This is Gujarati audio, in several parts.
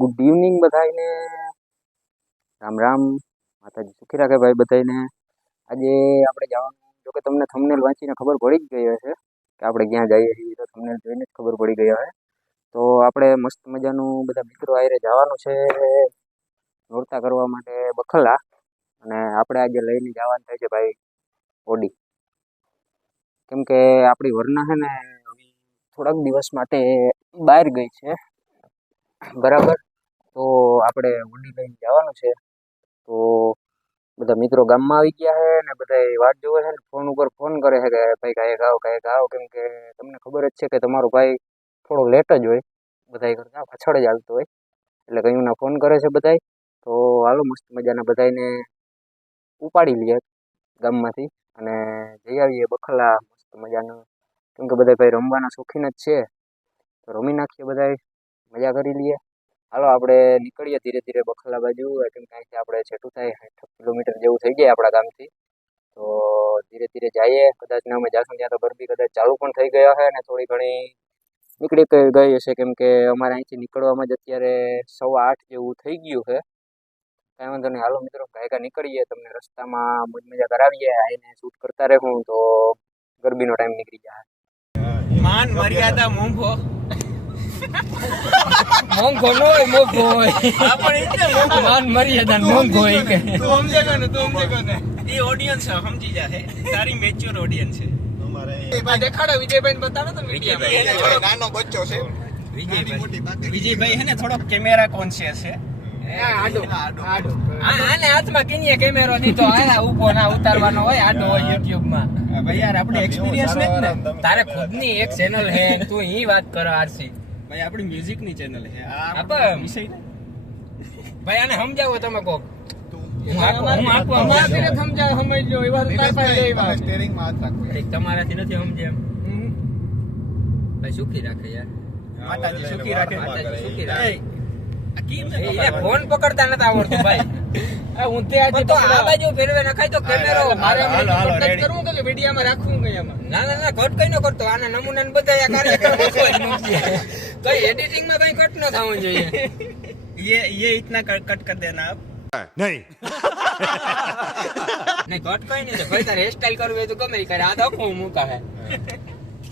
ગુડ ઇવનિંગ બધાને, રામ રામ, માતાજી સુખી રાખે ભાઈ બધાને। આજે આપણે જવાનું, જોકે તમને થંબનેલ વાંચીને ખબર પડી જ ગઈ હશે કે આપણે ક્યાં જઈએ છીએ, તો થંબનેલ જોઈને જ ખબર પડી ગઈ હશે। તો આપણે મસ્ત મજાનું બધા મિત્રો આરે જવાનું છે નોરતા કરવા માટે બખલા, અને આપણે આજે લઈને જવાનું થાય છે ભાઈ ઓડી। કેમ કે આપણી વરના છે ને થોડાક દિવસ માટે બહાર ગઈ છે, બરાબર। તો આપણે ઓડી લઈને જવાનું છે। તો બધા મિત્રો ગામમાં આવી ગયા છે ને બધા વાટ જોવે છે ને, ફોન ઉપર ફોન કરે છે કે ભાઈ કાંઈક આવો, કેમ કે તમને ખબર જ છે કે તમારો ભાઈ થોડો લેટ જ હોય, બધા કરતા પાછળ જ આવતો હોય, એટલે કઈના ફોન કરે છે બધા। તો હાલો મસ્ત મજાના બધાને ઉપાડી લઈએ ગામમાંથી અને જઈ આવીએ બખલા મસ્ત મજાનું, કેમ કે બધા ભાઈ રમવાના શોખીન જ છે, તો રમી નાખીએ બધા, મજા કરી લઈએ। હાલો આપણે નીકળીએ ધીરે ધીરે બખલા બાજુ, કેમ કે અહીંથી આપણે છેટું થાય 60 કિલોમીટર જેવું થઈ જાય આપણા ગામથી। તો ધીરે ધીરે જઈએ, કદાચ ને અમે જાશું ત્યાં તો ગરબી કદાચ ચાલુ પણ થઈ ગયા છે અને થોડી ઘણી નીકળી ગઈ હશે, કેમ કે અમારે અહીંથી નીકળવામાં જ અત્યારે 8:15 જેવું થઈ ગયું છે। કાંઈ વાંધો નહીં, હાલો મિત્રો ગાયકા નીકળીએ, તમને રસ્તામાં મોજ મજા કરાવીએ, આઈને શૂટ કરતા રહેવું તો ગરબીનો ટાઈમ નીકળી જાય। માન મર્યાદા મોંઘો મોંઘો નો હોય, મોંઘો હોય આપણે એટલે મોંઘો માન મર્યાદા મોંઘો હોય કે તું સમજેગો ને એ ઓડિયન્સ સમજી જાહે, તારી મેચ્યોર ઓડિયન્સ છે તમારે। ભાઈ દેખાડો વિજયભાઈ ને બતાવો તો વિજયભાઈ એને થોડો નાનો બચ્ચો છે વિજયભાઈ હે ને થોડો કેમેરા કોન્શિયસ છે। આને હાથમાં કિનિયે કેમેરો દીધો, આના ઊભો ના ઉતારવાનો હોય, આડો હોય યુટ્યુબ માં। ભાઈ યાર આપણે એક્સપીરિયન્સ ને તારે ખુદની એક ચેનલ હે, તું ઈ વાત કરો આરસી ભાઈ, આપણી મ્યુઝિક ની ચેનલ હે આ વિષય ને ભાઈ, આને સમજાવો તમે કોક, તમારાથી નથી સમજે એમ ભાઈ, સુખી રાખે યાર માતાજી, સુખી રાખે માતાજી, સુખી રાખે। ફોન પકડતા નથી આવડતું ભાઈ, હું તે આજે તો આ બાજુ ફેરવે નખાય તો કેમેરો મારે ટચ કરવું કે વિડિયોમાં રાખવું કે એમાં ના કટ કઈ ન કરતો, આના નમૂના ને બધા કાર્યક્રમ કઈ એડિટિંગ માં કઈ કટ ન થવું જોઈએ। ये इतना कट कर देना आप नहीं कट कई नहीं भाई, तारे हेयर स्टाइल करवे तो गમે કરે, આ તો મૂકા હે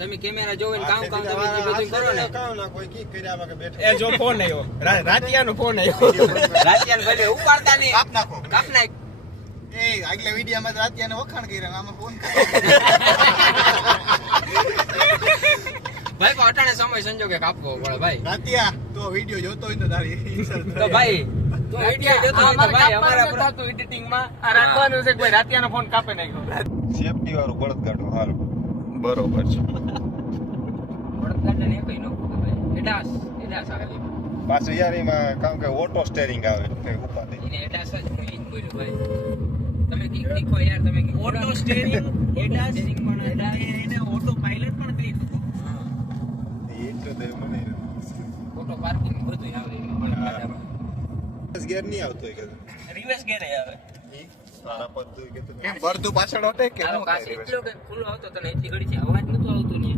તમે કેમેરા જોવે ને કામ તમે બધું કરો ને, કામ ના કોઈ કી કર્યામાં કે બેઠો એ જો ફોન આવ્યો રાતિયાનો ફોન આવ્યો રાતિયાન ભલે ઉપાડતા નહીં, કાપ નાખો એ આગલા વિડિયોમાં રાતિયાને વખાણ કર્યા, આમાં ફોન ભાઈ પાટાણે સમય સંજોગે કાપવો પડે ભાઈ। રાતિયા તો વિડિયો જોતો હોય તો તારી તો ભાઈ તું વિડિયો જોતો હોય તો ભાઈ અમારા તો એડિટિંગ માં આ રાખવાનું છે, કોઈ રાતિયાનો ફોન કાપે નાખ્યો, સેફટી વાળું બળદ કાઢો હાલ બરોબર છે। બળદ કાઢે ને કઈ નો ભાઈ, એડાસ આવે પાછું યાર એમાં કામ કે ઓટો સ્ટેરિંગ આવે કે ઉપાડે એને એડાસ જ હું બોલ્યો ભાઈ, તમે દીખો યાર, તમે ઓટો સ્ટેરિંગ એડાસ સ્ટેરિંગ પણ એને ઓટો પાયલટ પણ કહી શકો, એટલે તે મને ઓટો પાર્કિંગ બધું આવે રિવર્સ ગેર નહીં આવતો કે રિવર્સ ગેર આવે સારા પદ્ધતિ કે તો એમ બરધું પાછળ હોતે કે આનો કાચ એટલો કે ખુલ્લો આવતો તને એટલી ઘડી છે અવાજ નતો આવતો ને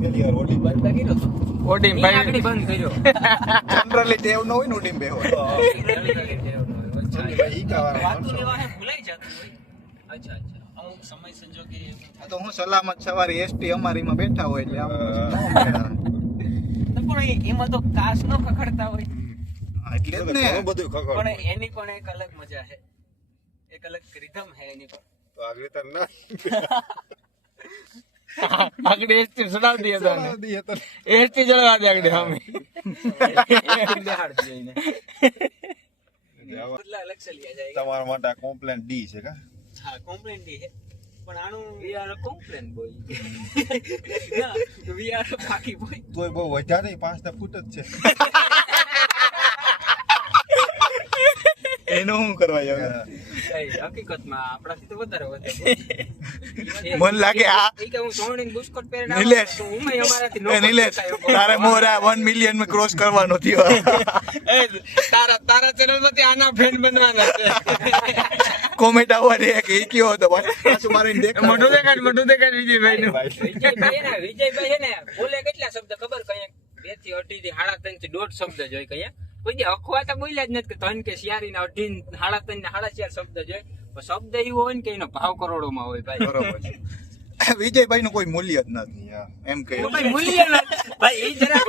પેલી યાર ઓડી બંધ કર્યો તો ઓડી ભાઈ આગળ બંધ કર્યો જનરલી ટેવ ન હોય ને ઓડી બેહો ભાઈ ઈ કાવા વાતો લેવા હે ભૂલાઈ જતું હોય। અચ્છા અમુક સમય સંજોગે આ તો હું સલામત સવારી એસટી અમારીમાં બેઠા હોય એટલે આમ પણ એમાં તો કાસ નો ખખડતા હોય, એટલે જ ને ઘણું બધું ખખડ, પણ એની પણ એક અલગ મજા છે, એક અલગ રિધમ છે એની પણ। તો આગળ તને ના આગળ એસટી ચડાવ દે તો એસટી ચડવા દે આગળ અમે તમારા માટે આ કોમ્પ્લેન ડી છે કા? હા કોમ્પ્લેન ડી છે, પણ આનું we are complain boy we are બાકી બોય તોય બહુ વધારે 5 ફૂટ જ છે એનો શું કરવા યાર, હકીકતમાં આપણાથી તો વધારે વધે મન લાગે આ ઈ કે હું સોણીન બુસ્કોટ પહેરીને નિલેશ તો હું અમારાથી નો નિલેશ તારે મોરા 1 મિલિયન માં ક્રોસ કરવાનો થયો એ તારા ચેનલ માંથી આના ફેન બનવાના છે, કોમેન્ટ આવવા દે કે ઈ કયો હતો પાછું મારીને દેખ મોઢું દેખાડ વિજયભાઈ નું વિજયભાઈ હે ને બોલે કેટલા શબ્દ ખબર કઈ 2 થી 2.5 થી 3.5 થી 1.5 શબ્દ જોઈ કઈ કોઈ જે અખવા તો બોલ્યા જ નથી કે 3 કે 4 ને 2.5 3.5 ને 4.5 શબ્દ જોઈ પણ શબ્દ એવો હોય ને કે એનો ભાવ કરોડોમાં હોય ભાઈ. બરોબર છે. વિજયભાઈ નું કોઈ મૂલ્ય જ નથી એમ કે ભાઈ મૂલ્ય નથી ભાઈ એ જરા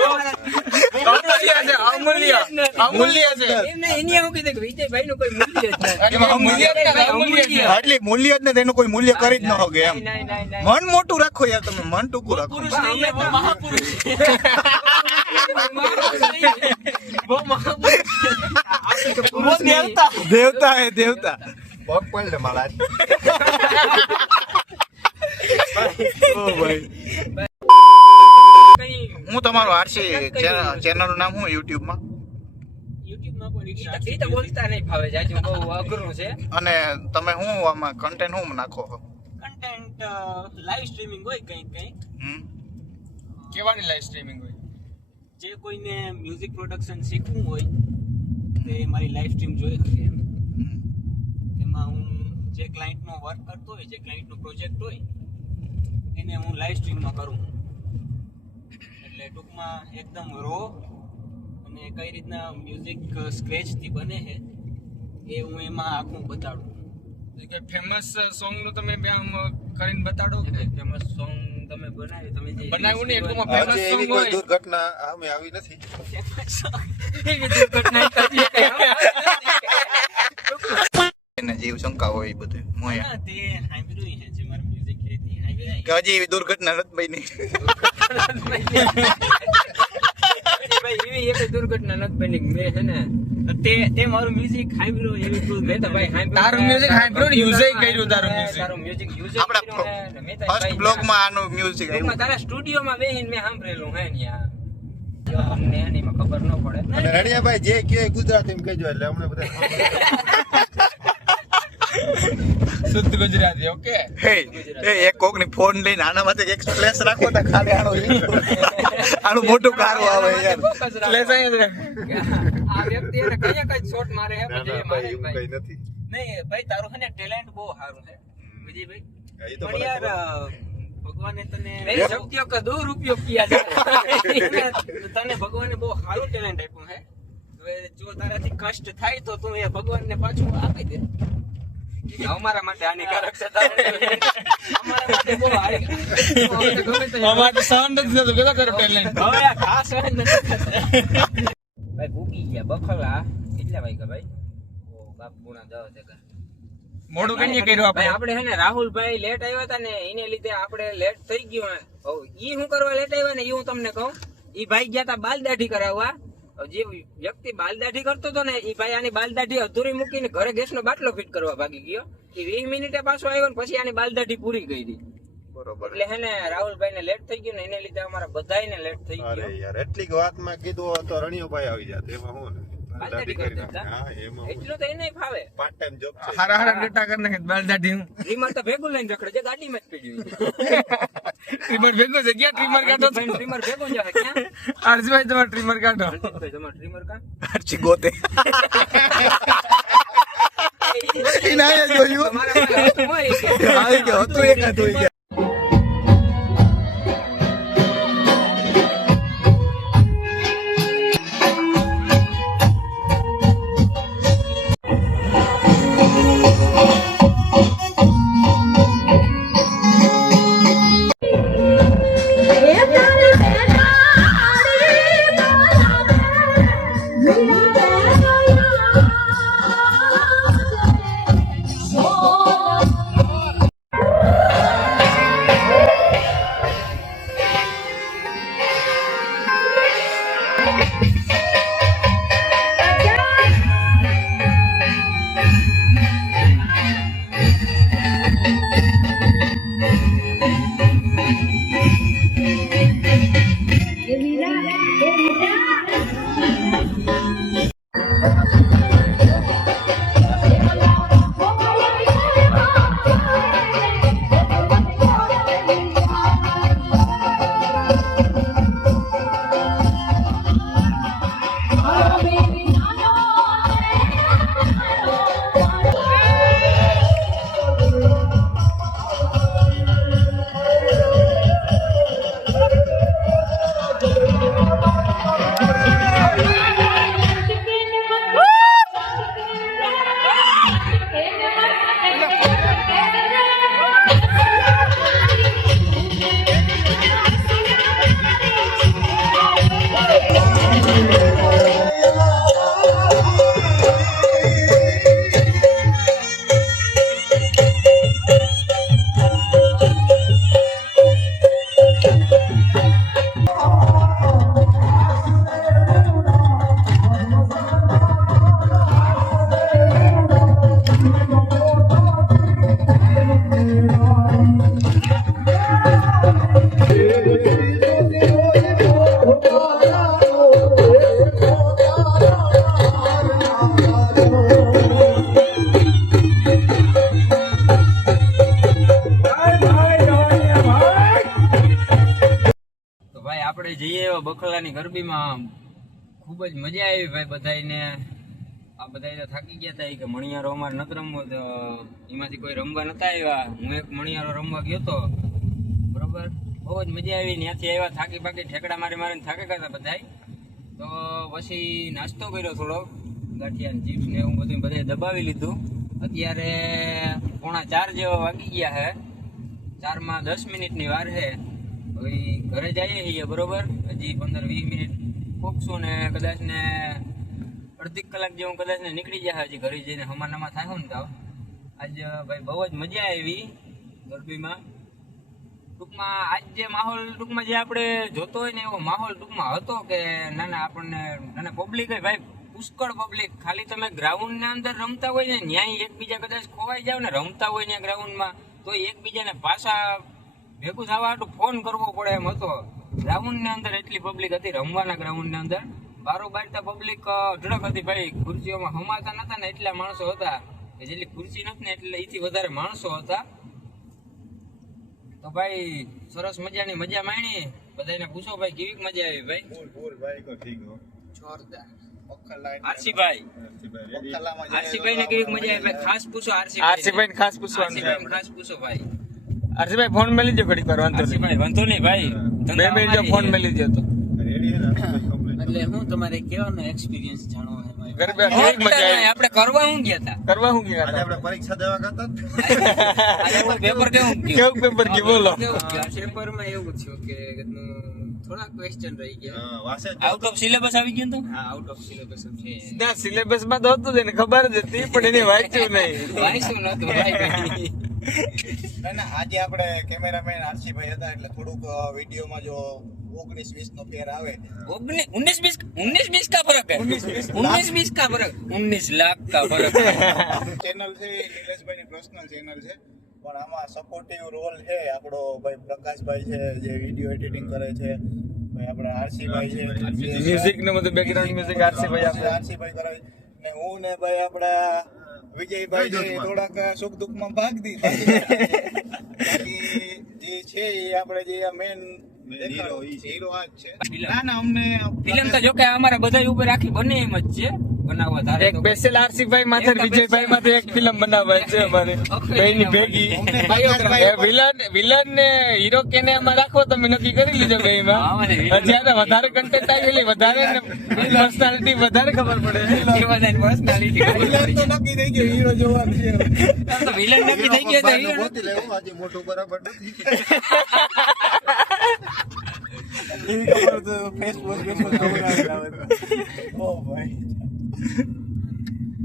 અમૂલ્ય છે. એમને એની એવું કીધું કે વિજયભાઈ નું કોઈ મૂલ્ય જ નથી. એમાં અમૂલ્ય જ નથી. અમૂલ્ય. આટલી મૂલ્ય જ નથી એનું કોઈ મૂલ્ય કરી જ ન હોગે એમ. નહીં, નહીં, નહીં. મન મોટું રાખો યાર તમે, મન ટૂંકું રાખો. પુરુષ નહીં, એ બહુ મહાપુરુષ છે. બહુ મહાપુરુષ છે. આપણે તો પુરુષ નહીં. દેવતા હે દેવતા. પગ પડ લે મારા ઓ ભાઈ. કઈ હું તમારું આરસી ચેનલ નું નામ હું યુટ્યુબ માં યુટ્યુબમાં કોઈ ઈ તો બોલતા નહીં ફાવે છે, આજુ બહુ અઘરું છે. અને તમે હું આમાં કન્ટેન્ટ હું નાખો છો? કન્ટેન્ટ લાઈવ સ્ટ્રીમિંગ હોય કંઈક હમ. કેવાની લાઈવ સ્ટ્રીમિંગ હોય? જે કોઈને મ્યુઝિક પ્રોડક્શન શીખવું હોય તે મારી લાઈવ સ્ટ્રીમ જોઈ શકે એમ. એમાં હું જે ક્લાયન્ટનો વર્ક કરતો હોય, જે ક્લાયન્ટનો પ્રોજેક્ટ હોય એને હું લાઈવ સ્ટ્રીમમાં કરું. એટલે ટૂંકમાં એકદમ રો અને કઈ રીતના મ્યુઝિક સ્ક્રેચથી બને છે એ હું એમાં આખું બતાડું. કે ફેમસ સોંગ નું તમે આમ કરીને બતાડો કે ફેમસ સોંગ તમે બનાવ્યું, તમે જે બનાવ્યું ને એટલું હજી ફેમસ એવી સોંગ કોઈ હોય દુર્ઘટના સામે આવી નથી. એવી દુર્ઘટના કરી છે. એને જીવ શંકા હોય એ બધું મોયા હા, તે સાંભળ્યું છે જે મારું મ્યુઝિક છે તે સાંભળ્યું. કે હજી એવી દુર્ઘટના નથી બની. ભાઈ એવી એક દુર્ઘટના નથી બની. મેં છે ને તે મારું મ્યુઝિક સાંભળ્યું એવી કોઈ મેં તો ભાઈ સાંભળ્યું. તારું music સાંભળ્યું ને, use ય કર્યું તારું music. તારું music use આપણા કર્યું ને, મેં તો ફર્સ્ટ ભાઈ બ્લોગ માં આનું મ્યુઝિક ટૂંકમાં આવ્યું. તારા સ્ટુડિયોમાં બેહીને મેં સાંભળેલું હે ને યાર. જો અમને એનીમાં ખબર ન પડે. અને રણિયાભાઈ જે કહે ગુજરાતી માં કહેજો એટલે અમને બધા શુદ્ધ ગુજરાતી. ઓકે, હે એ એક કોક ની ફોન લઈને આના માટે એક સ્પ્લેશ રાખો તો ખાલી આનું મોટું કારું આવે યાર. ફોકસ રાખો. એટલે સાહેબ આ વ્યક્તિ એને કઈ કઈ શોટ મારે હે ના પછી ના મારે ભાઈ એવું ભાઈ. કઈ નથી. નહીં ભાઈ, તારું છે ને ટેલેન્ટ બહુ સારું છે વિજયભાઈ. એ તો પણ મને યાર ખબર. ભગવાને તને મેરે શબ્દોं का दुरुपयोग किया जा તને ભગવાને બહુ સારું ટેલેન્ટ આપ્યું છે. હવે જો તારાથી કષ્ટ થાય તો તું એ ભગવાનને પાછું આપી દે. અમારા માટે હાનિકારક છે તારું. અમારા માટે બહુ હારી. ગમે તે અમારે સહન નથી થતું કેટલા તારું ટેલેન્ટ. હવે આ ખાસ હોય ને ભાઈ ભૂગી ગયા બખલા એટલા વાગ્યા ભાઈ. ઓ બાપ પૂણા 10 વાગ્યા. મોડું કઈ કર્યું ભાઈ આપણે. આપણે હે ને રાહુલભાઈ લેટ આવ્યા હતા ને એને લીધે આપણે લેટ થઈ ગયું હે. હવે ઈ શું કરવા લેટ આવ્યા ને ઈ હું તમને કહું. ઈ ભાઈ ગયા હતા બાલ દાઢી કરાવવા. હવે જે વ્યક્તિ બાલ દાઢી કરતો હતો ને ઈ ભાઈ આની બાલ દાઢી અધૂરી મૂકીને ઘરે ગેસનો બાટલો ફિટ કરવા ભાગી ગયો. એ 20 મિનિટે પાછો આવ્યો ને પછી આની બાલ દાઢી પૂરી કરી હતી. બરોબર. એટલે હે ને રાહુલભાઈ ને લેટ થઈ ગયું ને એને લીધે અમારા બધાયને લેટ થઈ અરે ગયો. યાર એટલી વાતમાં કીધું તો રણિયોભાઈ આવી જાત એમાં હું ને બાલ દાઢી દાઢી કરી કરી નાખે. હા એમાં એટલું તો એને ફાવે. પાર્ટ ટાઈમ જોબ છે. હારા હારા ડેટા કરી નાખે બાલ દાઢી હું. ટ્રીમર તો ભેગું લઈને રખડે છે ગાડીમાં જ પીડ્યું. ટ્રીમર ભેગો છે ક્યાં ટ્રીમર કાઢો છો? ટ્રીમર ભેગું જ આવે ક્યાં? હર્ષભાઈ તમારે ટ્રીમર કાઢો. ભાઈ તમારો ટ્રીમર કાં? આરસી ગોતે એના એ જોયું તમારા પાસે હતું હોય કે? આવી ગયો હતું એક હતું ઈ. Oh બખલાની ગરબીમાં ખૂબ જ મજા આવી ભાઈ બધાને. આ બધા થાકી ગયા હતા કે મણિયારો અમારે નથી રમવો, તો એમાંથી કોઈ રમવા નતા આવ્યા. હું એક મણિયારો રમવા ગયો હતો, બરોબર. બહુ જ મજા આવી. ત્યાંથી આવ્યા થાકી બાકી ઠેકડા મારીને થાકી ગયા હતા બધા. તો પછી નાસ્તો કર્યો થોડો, ગાંઠિયા ચિપ્સ ને એવું બધું બધે દબાવી લીધું. અત્યારે 3:45 જેવા વાગી ગયા છે. 4 માં 10 મિનિટની વાર છે. હવે ઘરે જઈએ છીએ, બરોબર. હજી 15-20 મિનિટ પોકશું ને કદાચ ને અડધી કલાક જેવું કદાચ ને નીકળી જાય હજી ઘરે જઈને હમાનામાં થાય ને. તો આજ ભાઈ બહુ જ મજા આવી ગરબીમાં. ટૂંકમાં આજ જે માહોલ ટૂંકમાં જે આપણે જોતો હોય ને એવો માહોલ ટૂંકમાં હતો કે નાના આપણને નાના પબ્લિક ભાઈ પુષ્કળ પબ્લિક. ખાલી તમે ગ્રાઉન્ડ ના અંદર રમતા હોય ને ન્યાય એકબીજા કદાચ ખોવાઈ જાવ ને રમતા હોય ને ગ્રાઉન્ડમાં, તો એકબીજાને પાછા ભેગું થવા હાટું ફોન કરવો પડે એમ હતો. ગ્રાઉન્ડ ની અંદર એટલી પબ્લિક હતી, રમવાના ગ્રાઉન્ડ ની અંદર બારોબાર પબ્લિક ઢળક હતી ભાઈ. ખુરશીઓમાં હમાતા નતા ને એટલા માણસો હતા કે જેટલી ખુરશી નથી ને એટલે એથી વધારે માણસો હતા. તો ભાઈ સરસ મજાની મજા માણી. બધાને પૂછો ભાઈ કેવી મજા આવી ભાઈ? જોરદાર. આરસીભાઈ ને કેવી મજા આવી ભાઈ? ખાસ પૂછો આરસીભાઈ ને ખાસ પૂછો ભાઈ. આરસીભાઈ ફોન મેલી જો ઘડી પર વાંધો નહીં. આરસીભાઈ વાંધો નહીં ભાઈ, 2 મિનિટ જો ફોન મેલી જો તો એટલે હું તમારે કેવાનો એક્સપિરિયન્સ જાણવો છે મારી. ગરબા કેવી મજા આવી? આપણે કરવા શું ગયા હતા? કરવા શું ગયા આજે હતા? આપણે પરીક્ષા દેવા કરતા પેપર કેવું ગયું? કેવું પેપર કી બોલો? પેપરમાં એવું થયું કે થોડા ક્વેશ્ચન રહી ગયા. વાસે આઉટ ઓફ સિલેબસ આવી ગયું તો? હા, આઉટ ઓફ સિલેબસ છે. ના સિલેબસ માં તો હતું જ, એને ખબર જ હતી પણ એને વાંચ્યું નહીં. વાંચ્યું નતું ભાઈ. ના આજે આપણે કેમેરામેન આરસીભાઈ હતા એટલે થોડુંક વિડીયોમાં જો 19-20 નો ફેર આવે 19-20 का फर्क है, 19-20 का फर्क, 19 लाख का फर्क है. ચેનલ છે નિલેશભાઈની પર્સનલ ચેનલ છે, પણ આમાં સપોર્ટિવ રોલ છે આપણો ભાઈ પ્રકાશભાઈ છે જે વિડીયો એડિટિંગ કરે છે, ભાઈ આપણા આરસીભાઈ છે મ્યુઝિક નું બધું બેકગ્રાઉન્ડ મ્યુઝિક આરસીભાઈ આપે. આરસીભાઈ કરે ને હું ને ભાઈ આપણા વિજયભાઈ છે થોડાક સુખ દુઃખમાં ભાગ દીધા બાકી જે છે એ આપણે જે મેન હીરો આ જ છે. ના ના અમને ફિલ્મ તો જો કે અમારા બધા ઉપર આખી બને એમ જ છે બનાવવા ધારે એક સ્પેશિયલ આરસીભાઈ માથે વિજયભાઈ માથે એક ફિલ્મ બનાવવા છે અમારે બેની ભેગી. વિલન ને હીરો કેને એમાં રાખવો તમે નક્કી કરી લીધો બેમાં. જ્યારે વધારે કન્ટેન્ટ આવેલી વધારે પર્સનાલિટી વધારે ખબર પડે. પર્સનાલિટી નક્કી થઈ ગયું હીરો જોવા છે. વિલન નક્કી થઈ ગયો તો હીરો ગોતી લેવું આજે મોટું બરાબર નથી. એવી ખબર તો ફેસબુક ખબર આવે. ઓ ભાઈ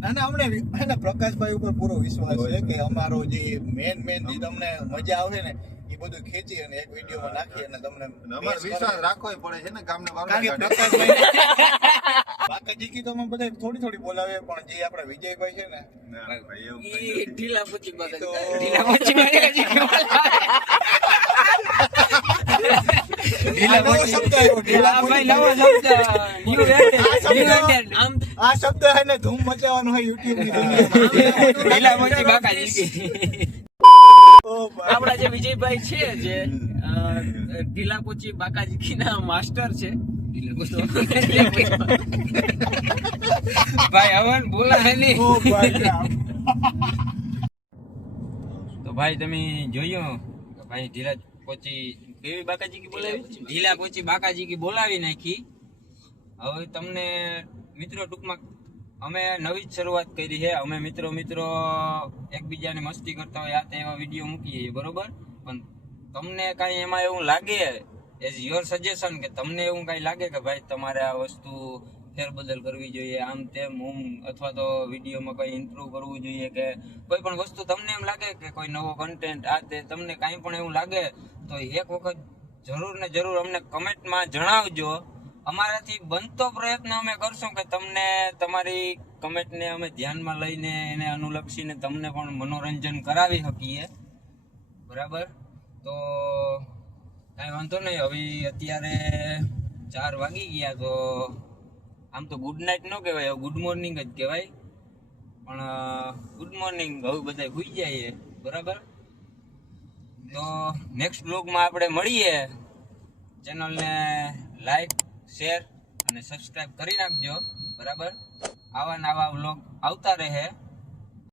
ના અમને એને પ્રકાશભાઈ ઉપર પૂરો વિશ્વાસ છે કે અમારો જે મેન જે તમને મજા આવે ને એ બધું ખેંચી અને એક વિડીયોમાં નાખી અને તમને અમારે વિશ્વાસ રાખવો પડે છે ને ગામને કારણ કે બાબા પ્રકાશભાઈ બાકાજી તો અમે બધા થોડી બોલાવે પણ જે આપણા વિજયભાઈ છે ને ઈ ઢીલા પૂછી બાદ તો ઢીલા મોચી મારી નવો શબ્દ આવ્યો, ઢીલા ભાઈ નવો શબ્દ ન્યુ વેન્ડર આ શબ્દ હે ને ધૂમ મચાવવાનો હોય યુટ્યુબ ની દુનિયામાં. ઢીલા મોચી બાકાજી. ઓ ભાઈ આપણા જે વિજયભાઈ છે જે ઢીલા પૂછી બાકાજી ના માસ્ટર છે. ભાઈ હવન બોલા હે નહીં. ઓ ભાઈ તો ભાઈ તમે જોયો કે ભાઈ ઢીલા પોચી કેવી બાકાજી કી બોલાવી, ઢીલા પોચી બાકાજી કી બોલાવી નાખી. હવે તમને મિત્રો ટૂંકમાં અમે નવી જ શરૂઆત કરી છે. અમે મિત્રો એકબીજાને મસ્તી કરતા હોય આ તે એવા વિડીયો મૂકીએ બરોબર, પણ તમને કાંઈ એમાં એવું લાગે એઝ યોર સજેશન કે તમને એવું કાંઈ લાગે કે ભાઈ તમારે આ વસ્તુ ફેરબદલ કરવી જોઈએ આમ તેમ અથવા તો વિડીયોમાં કંઈ ઇમ્પ્રૂવ કરવું જોઈએ કે કોઈ પણ વસ્તુ તમને એમ લાગે કે કોઈ નવો કન્ટેન્ટ આ તે તમને કાંઈ પણ એવું લાગે તો એક વખત જરૂર ને જરૂર અમને કમેન્ટમાં જણાવજો. અમારાથી બનતો પ્રયત્ન અમે કરશું કે તમને તમારી કમેન્ટને અમે ધ્યાનમાં લઈને એને અનુલક્ષીને તમને પણ મનોરંજન કરાવી શકીએ બરાબર. તો કાંઈ વાંધો નહીં, હવે અત્યારે 4 વાગી ગયા તો આમ તો ગુડ નાઇટ ન કહેવાય, ગુડ મોર્નિંગ જ કહેવાય, પણ ગુડ મોર્નિંગ હવે બધા સુઈ જાય બરાબર. તો નેક્સ્ટ બ્લોગમાં આપણે મળીએ. ચેનલને લાઈક શેર અને સબસ્ક્રાઇબ કરી નાખજો. બરાબર, આવા નવા વ્લોગ આવતા રહે.